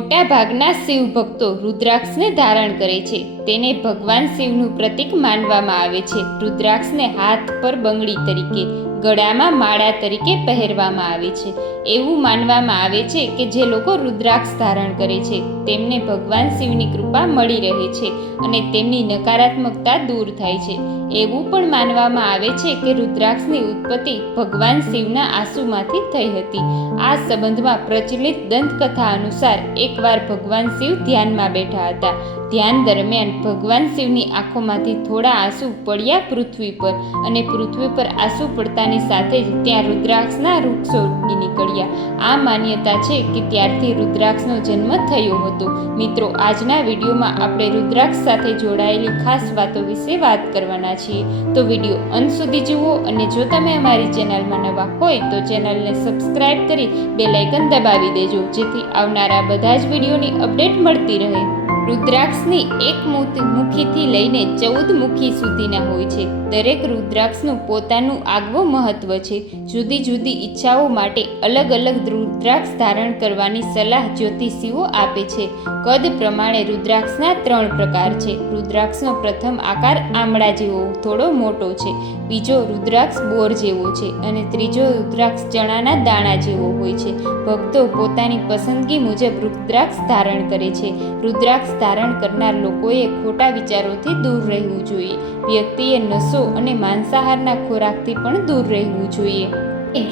મોટા ભાગના શિવ ભક્તો રુદ્રાક્ષને ધારણ કરે છે. તેને ભગવાન શિવનું પ્રતીક માનવામાં આવે છે. રુદ્રાક્ષને હાથ પર બંગડી તરીકે, ગળામાં માળા તરીકે પહેરવામાં આવે છે. એવું માનવામાં આવે છે કે જે લોકો રુદ્રાક્ષ ધારણ કરે છે તેમને ભગવાન શિવની કૃપા મળી રહે છે અને તેમની નકારાત્મકતા દૂર થાય છે. એવું પણ માનવામાં આવે છે કે રુદ્રાક્ષની ઉત્પત્તિ ભગવાન શિવના આંસુમાંથી થઈ હતી. આ સંબંધમાં પ્રચલિત દંતકથા અનુસાર એકવાર ભગવાન શિવ ધ્યાનમાં બેઠા હતા. ધ્યાન દરમિયાન ભગવાન શિવની આંખોમાંથી થોડા આંસુ પડ્યા પૃથ્વી પર, અને પૃથ્વી પર આંસુ પડતાની સાથે જ ત્યાં રુદ્રાક્ષના વૃક્ષો ઉગી નીકળ્યા. આ માન્યતા છે કે ત્યારથી રુદ્રાક્ષનો જન્મ થયો હતો. મિત્રો, આજના વિડીયોમાં આપણે રુદ્રાક્ષ સાથે જોડાયેલી ખાસ વાતો વિશે વાત કરવાના છીએ, તો વિડીયો અંત સુધી જુઓ. અને જો તમે અમારી ચેનલમાં નવા હોય તો ચેનલને સબસ્ક્રાઇબ કરી બેલ આઇકન દબાવી દેજો, જેથી આવનારા બધા જ વિડીયોની અપડેટ મળતી રહે. રુદ્રાક્ષની એક મુખીથી લઈને 14 મુખી સુધીના હોય છે. દરેક રુદ્રાક્ષનું પોતાનું આગવું મહત્વ છે. જુદી જુદી ઈચ્છાઓ માટે અલગ અલગ રુદ્રાક્ષ ધારણ કરવાની સલાહ જ્યોતિષીઓ આપે છે. કદ પ્રમાણે રુદ્રાક્ષના 3 પ્રકાર છે. રુદ્રાક્ષનો પ્રથમ આકાર આમળા જેવો થોડો મોટો છે. બીજો રુદ્રાક્ષ બોર જેવો છે અને ત્રીજો રુદ્રાક્ષ ચણાના દાણા જેવો હોય છે. ભક્તો પોતાની પસંદગી મુજબ રુદ્રાક્ષ ધારણ કરે છે. રુદ્રાક્ષ ધારણ કરનાર લોકોએ ખોટા વિચારોથી દૂર રહેવું જોઈએ. વ્યક્તિએ નશો અને માંસાહારના ખોરાકથી પણ દૂર રહેવું જોઈએ.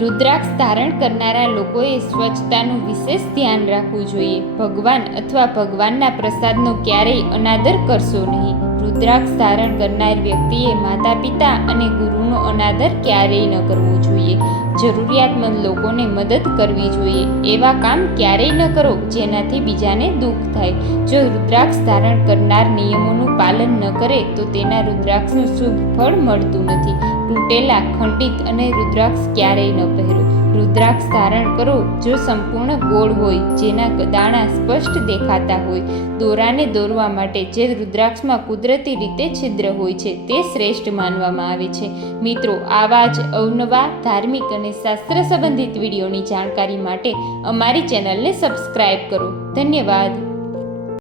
રુદ્રાક્ષ ધારણ કરનારા લોકોએ સ્વચ્છતાનું વિશેષ ધ્યાન રાખવું જોઈએ. ભગવાન અથવા ભગવાનના પ્રસાદનો ક્યારેય અનાદર કરશો નહીં. રુદ્રાક્ષ ધારણ કરનાર વ્યક્તિએ માતા પિતા અને ગુરુનો અનાદર ક્યારેય ન કરવો જોઈએ. જરૂરિયાતમંદ લોકોને મદદ કરવી જોઈએ. એવા કામ ક્યારેય ન કરો જેનાથી બીજાને દુઃખ થાય. જો રુદ્રાક્ષ ધારણ કરનાર નિયમોનું પાલન ન કરે તો તેના રુદ્રાક્ષનું શુભ ફળ મળતું નથી. તૂટેલા, ખંડિત અને રુદ્રાક્ષ ક્યારેય ન પહેરો. રુદ્રાક્ષ ધારણ કરો જો સંપૂર્ણ ગોળ હોય, જેના દાણા સ્પષ્ટ દેખાતા હોય. દોરાને દોરવા માટે જે રુદ્રાક્ષમાં કુદરતી રીતે છિદ્ર હોય છે તે શ્રેષ્ઠ માનવામાં આવે છે. મિત્રો, આવા જ અવનવા ધાર્મિક અને શાસ્ત્ર સંબંધિત વિડીયોની જાણકારી માટે અમારી ચેનલને સબસ્ક્રાઇબ કરો. ધન્યવાદ.